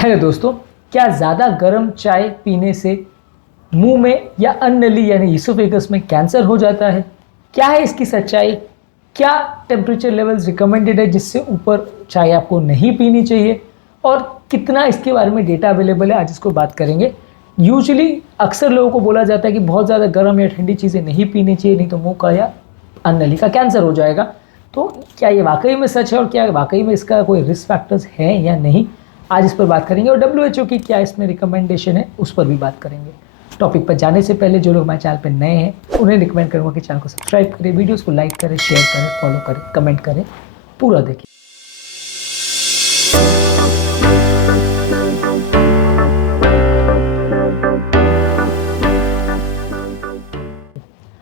Hello दोस्तों, क्या ज़्यादा गर्म चाय पीने से मुंह में या अन्ननली यानी ईसोफेगस में कैंसर हो जाता है? क्या है इसकी सच्चाई? क्या टेम्परेचर लेवल्स रिकमेंडेड है जिससे ऊपर चाय आपको नहीं पीनी चाहिए? और कितना इसके बारे में डेटा अवेलेबल है, आज इसको बात करेंगे। यूजुअली अक्सर लोगों को बोला जाता है कि बहुत ज़्यादा गर्म या ठंडी चीज़ें नहीं पीनी चाहिए, नहीं तो मुंह का या अन्ननली का कैंसर हो जाएगा। तो क्या ये वाकई में सच है और क्या वाकई में इसका कोई रिस्क फैक्टर्स हैं या नहीं, आज इस पर बात करेंगे। और WHO की क्या इसमें रिकमेंडेशन है उस पर भी बात करेंगे। टॉपिक पर जाने से पहले जो लोग हमारे चैनल पर नए हैं उन्हें रिकमेंड करूँगा कि चैनल को सब्सक्राइब करें, वीडियोस को लाइक करें, शेयर करें, फॉलो करें, कमेंट करें, पूरा देखें।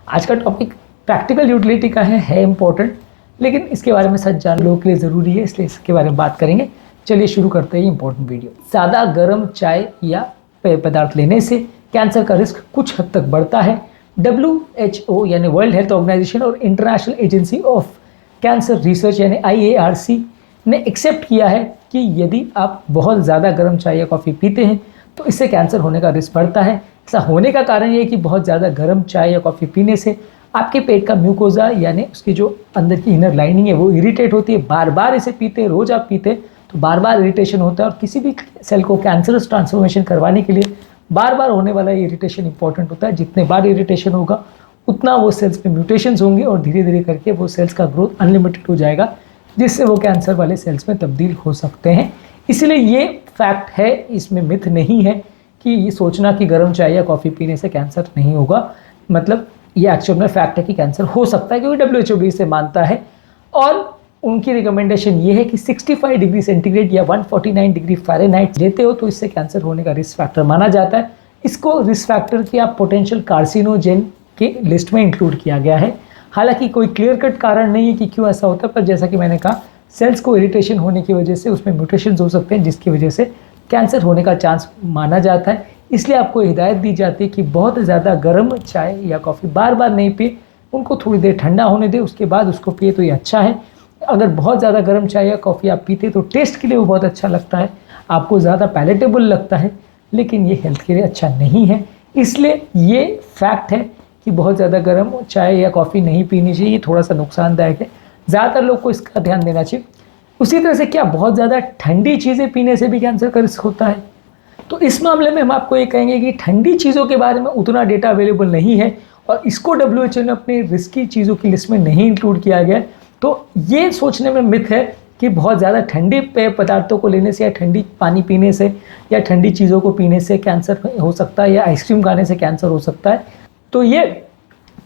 आज का टॉपिक प्रैक्टिकल यूटिलिटी का है इम्पोर्टेंट, लेकिन इसके बारे में सच जान लोगों के लिए ज़रूरी है, इसलिए इसके बारे में बात करेंगे। चलिए शुरू करते हैं इंपॉर्टेंट वीडियो। ज़्यादा गर्म चाय या पेय पदार्थ लेने से कैंसर का रिस्क कुछ हद तक बढ़ता है। WHO यानी वर्ल्ड हेल्थ ऑर्गेनाइजेशन और international agency of cancer research यानी IARC ने एक्सेप्ट किया है कि यदि आप बहुत ज़्यादा गर्म चाय या कॉफ़ी पीते हैं तो इससे कैंसर होने का रिस्क बढ़ता है। ऐसा होने का कारण ये है कि बहुत ज़्यादा गर्म चाय या कॉफ़ी पीने से आपके पेट का म्यूकोजा यानी उसकी जो अंदर की इनर लाइनिंग है वो इरिटेट होती है। बार बार इसे पीते, रोज़ आप पीते तो बार बार इरिटेशन होता है, और किसी भी सेल को कैंसरस ट्रांसफॉर्मेशन करवाने के लिए बार बार होने वाला ये इरिटेशन इंपॉर्टेंट होता है। जितने बार इरिटेशन होगा उतना वो सेल्स में म्यूटेशंस होंगे और धीरे धीरे करके वो सेल्स का ग्रोथ अनलिमिटेड हो जाएगा, जिससे वो कैंसर वाले सेल्स में तब्दील हो सकते हैं। इसलिए ये फैक्ट है, इसमें मिथ नहीं है कि ये सोचना कि गर्म चाय या कॉफ़ी पीने से कैंसर नहीं होगा। मतलब ये एक्चुअल में फैक्ट है कि कैंसर हो सकता है, क्योंकि WHO भी इसे मानता है। और उनकी रिकमेंडेशन ये है कि 65 डिग्री सेंटीग्रेड या 149 डिग्री फ़ारेनहाइट लेते हो तो इससे कैंसर होने का रिस्क फैक्टर माना जाता है। इसको रिस्क फैक्टर के आप पोटेंशियल कार्सिनोजेन के लिस्ट में इंक्लूड किया गया है। हालांकि कोई क्लियर कट कारण नहीं है कि क्यों ऐसा होता है, पर जैसा कि मैंने कहा, सेल्स को इरिटेशन होने की वजह से उसमें म्यूटेशंस हो सकते हैं, जिसकी वजह से कैंसर होने का चांस माना जाता है। इसलिए आपको हिदायत दी जाती है कि बहुत ज़्यादा गर्म चाय या कॉफ़ी बार बार नहीं पिए, उनको थोड़ी देर ठंडा होने दें, उसके बाद उसको पिए तो ये अच्छा है। अगर बहुत ज़्यादा गर्म चाय या कॉफ़ी आप पीते तो टेस्ट के लिए वो बहुत अच्छा लगता है, आपको ज़्यादा पैलेटेबल लगता है, लेकिन ये हेल्थ के लिए अच्छा नहीं है। इसलिए ये फैक्ट है कि बहुत ज़्यादा गर्म चाय या कॉफ़ी नहीं पीनी चाहिए, ये थोड़ा सा नुकसानदायक है। ज़्यादातर लोग को इसका ध्यान देना चाहिए। उसी तरह से क्या बहुत ज़्यादा ठंडी चीज़ें पीने से भी कैंसर का रिस्क होता है? तो इस मामले में हम आपको ये कहेंगे कि ठंडी चीज़ों के बारे में उतना डेटा अवेलेबल नहीं है और इसको WHO ने अपनी रिस्की चीज़ों की लिस्ट में नहीं इंक्लूड किया गया। तो ये सोचने में मिथ है कि बहुत ज़्यादा ठंडे पेय पदार्थों को लेने से या ठंडी पानी पीने से या ठंडी चीज़ों को पीने से कैंसर हो सकता है या आइसक्रीम खाने से कैंसर हो सकता है। तो ये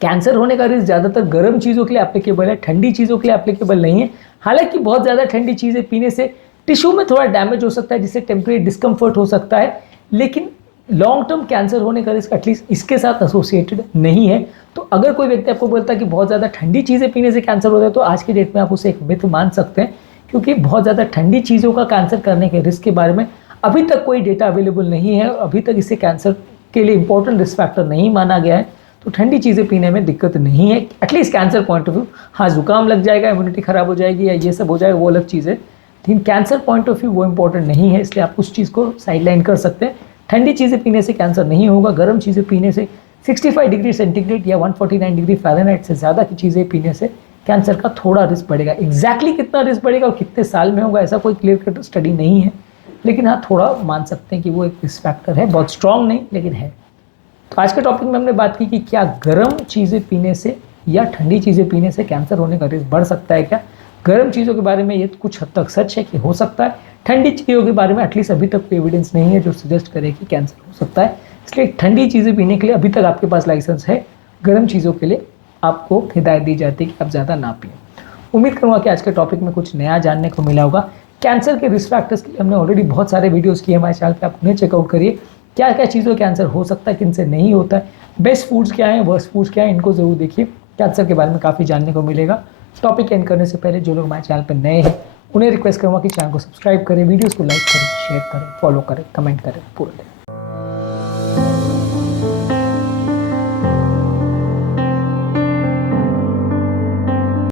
कैंसर होने का रिस्क ज़्यादातर गर्म चीज़ों के लिए एप्लीकेबल है, ठंडी चीज़ों के लिए एप्लीकेबल नहीं है। हालांकि बहुत ज़्यादा ठंडी चीज़ें पीने से टिश्यू में थोड़ा डैमेज हो सकता है, जिससे टेम्परेरी डिस्कम्फर्ट हो सकता है, लेकिन लॉन्ग टर्म कैंसर होने का रिस्क एटलीस्ट इसके साथ एसोसिएटेड नहीं है। तो अगर कोई व्यक्ति आपको बोलता है कि बहुत ज़्यादा ठंडी चीज़ें पीने से कैंसर होता है, तो आज के डेट में आप उसे एक मिथ मान सकते हैं, क्योंकि बहुत ज़्यादा ठंडी चीज़ों का कैंसर करने के रिस्क के बारे में अभी तक कोई डेटा अवेलेबल नहीं है, अभी तक इसे कैंसर के लिए इंपॉर्टेंट रिस्क फैक्टर नहीं माना गया है। तो ठंडी चीज़ें पीने में दिक्कत नहीं है, at least cancer point of view. हाँ, जुकाम लग जाएगा, इम्यूनिटी ख़राब हो जाएगी या ये सब हो जाएगा, वो अलग चीज़ है, लेकिन कैंसर पॉइंट ऑफ व्यू वो इंपॉर्टेंट नहीं है, इसलिए आप उस चीज़ को साइडलाइन कर सकते हैं। ठंडी चीज़ें पीने से कैंसर नहीं होगा। गर्म चीज़ें पीने से 65 डिग्री सेंटीग्रेड या 149 डिग्री फ़ारेनहाइट से ज़्यादा की चीज़ें पीने से कैंसर का थोड़ा रिस्क बढ़ेगा। एग्जैक्टली कितना रिस्क बढ़ेगा और कितने साल में होगा, ऐसा कोई क्लियर कट स्टडी नहीं है, लेकिन हाँ, थोड़ा मान सकते हैं कि वो एक रिस्क फैक्टर है, बहुत स्ट्रॉन्ग नहीं लेकिन है। तो आज के टॉपिक में हमने बात की कि क्या गर्म चीज़ें पीने से या ठंडी चीज़ें पीने से कैंसर होने का रिस्क बढ़ सकता है। क्या गर्म चीज़ों के बारे में ये कुछ हद तक सच है कि हो सकता है, ठंडी चीज़ों के बारे में एटलीस्ट अभी तक कोई एविडेंस नहीं है जो सजेस्ट करे कि कैंसर हो सकता है। इसलिए ठंडी चीज़ें पीने के लिए अभी तक आपके पास लाइसेंस है, गर्म चीज़ों के लिए आपको हिदायत दी जाती है कि आप ज़्यादा ना पिएं। उम्मीद करूँगा कि आज के टॉपिक में कुछ नया जानने को मिला होगा। कैंसर के रिस्क फैक्टर्स के लिए हमने ऑलरेडी बहुत सारे वीडियोज़ किए हमारे चैनल पर, आप उन्हें चेकआउट करिए। क्या क्या चीज़ों कैंसर हो सकता है, किन से नहीं होता है, बेस्ट फूड्स क्या हैं, वर्स्ट फूड्स क्या हैं, इनको ज़रूर देखिए। कैंसर के बारे में काफ़ी जानने को मिलेगा। टॉपिक एंड करने से पहले जो लोग हमारे चैनल पर नए हैं उन्हें रिक्वेस्ट करूँगा कि चैनल को सब्सक्राइब करें, वीडियोज़ को लाइक करें, शेयर करें, फॉलो करें, कमेंट करें, पूरा दें।